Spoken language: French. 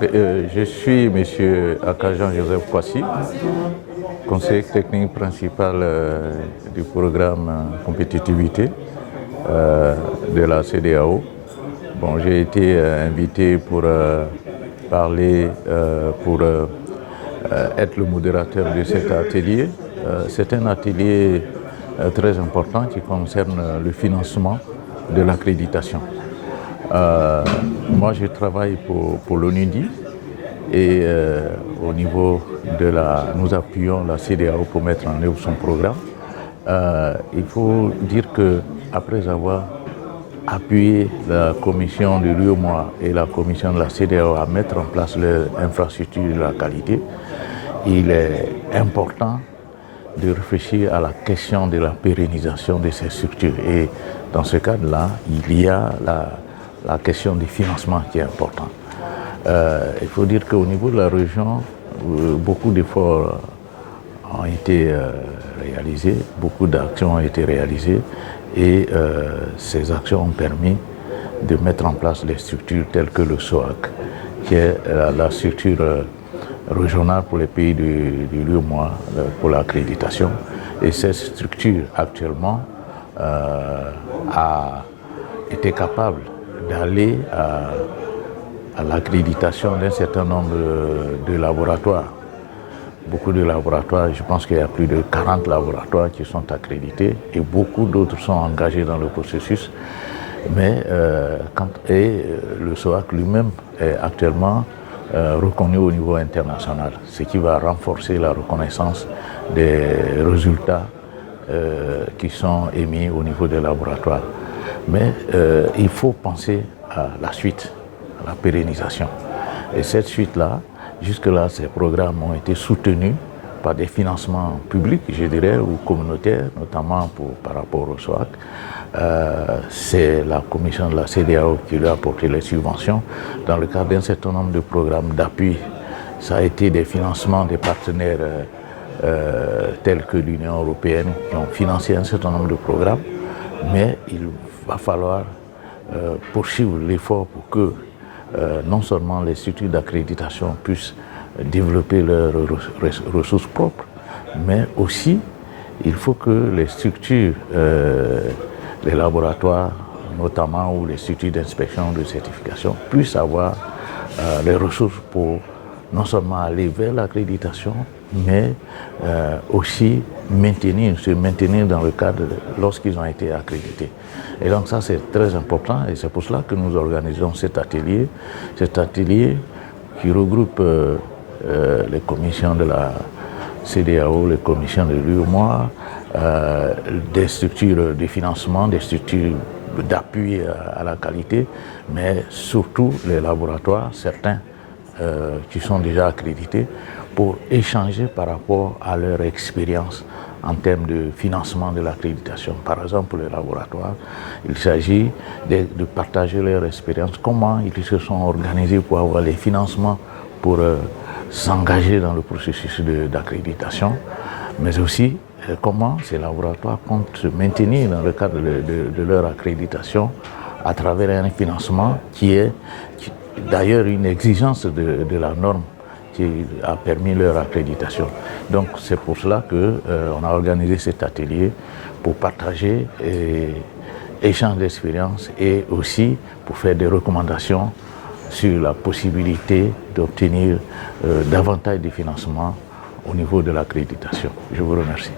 Je suis M. Akajan Joseph Kwasi, conseiller technique principal du programme compétitivité de la CEDEAO. Bon, j'ai été invité pour parler, pour être le modérateur de cet atelier. C'est un atelier très important qui concerne le financement de l'accréditation. Moi, je travaille pour l'ONUDI et au niveau de nous appuyons la CEDEAO pour mettre en œuvre son programme. Il faut dire qu'après avoir appuyé la commission de l'UEMOA et la commission de la CEDEAO à mettre en place l'infrastructure de la qualité, il est important de réfléchir à la question de la pérennisation de ces structures. Et dans ce cadre-là, il y a la question du financement qui est important. Il faut dire qu'au niveau de la région, beaucoup d'efforts ont été réalisés, beaucoup d'actions ont été réalisées et ces actions ont permis de mettre en place des structures telles que le SOAC, qui est la structure régionale pour les pays de l'UEMOA pour l'accréditation. Et cette structure actuellement a été capable d'aller à l'accréditation d'un certain nombre de laboratoires. Beaucoup de laboratoires, je pense qu'il y a plus de 40 laboratoires qui sont accrédités et beaucoup d'autres sont engagés dans le processus. Mais le SOAC lui-même est actuellement reconnu au niveau international, ce qui va renforcer la reconnaissance des résultats qui sont émis au niveau des laboratoires. Mais il faut penser à la suite, à la pérennisation. Et cette suite-là, jusque-là, ces programmes ont été soutenus par des financements publics, je dirais, ou communautaires, notamment par rapport au SOAC. C'est la commission de la CEDEAO qui lui a apporté les subventions dans le cadre d'un certain nombre de programmes d'appui. Ça a été des financements des partenaires tels que l'Union européenne qui ont financé un certain nombre de programmes, mais il va falloir poursuivre l'effort pour que non seulement les structures d'accréditation puissent développer leurs ressources propres, mais aussi il faut que les structures, les laboratoires notamment, ou les structures d'inspection, de certification, puissent avoir les ressources pour non seulement aller vers l'accréditation, mais aussi se maintenir dans le cadre lorsqu'ils ont été accrédités. Et donc ça, c'est très important et c'est pour cela que nous organisons cet atelier qui regroupe les commissions de la CEDEAO, les commissions de l'UEMOA, des structures de financement, des structures d'appui à la qualité, mais surtout les laboratoires, certains qui sont déjà accrédités, pour échanger par rapport à leur expérience en termes de financement de l'accréditation. Par exemple, pour les laboratoires, il s'agit de partager leur expérience, comment ils se sont organisés pour avoir les financements pour s'engager dans le processus d'accréditation, mais aussi comment ces laboratoires comptent se maintenir dans le cadre de leur accréditation à travers un financement qui est d'ailleurs une exigence de la norme qui a permis leur accréditation. Donc c'est pour cela qu'on a organisé cet atelier pour partager échange d'expériences et aussi pour faire des recommandations sur la possibilité d'obtenir davantage de financement au niveau de l'accréditation. Je vous remercie.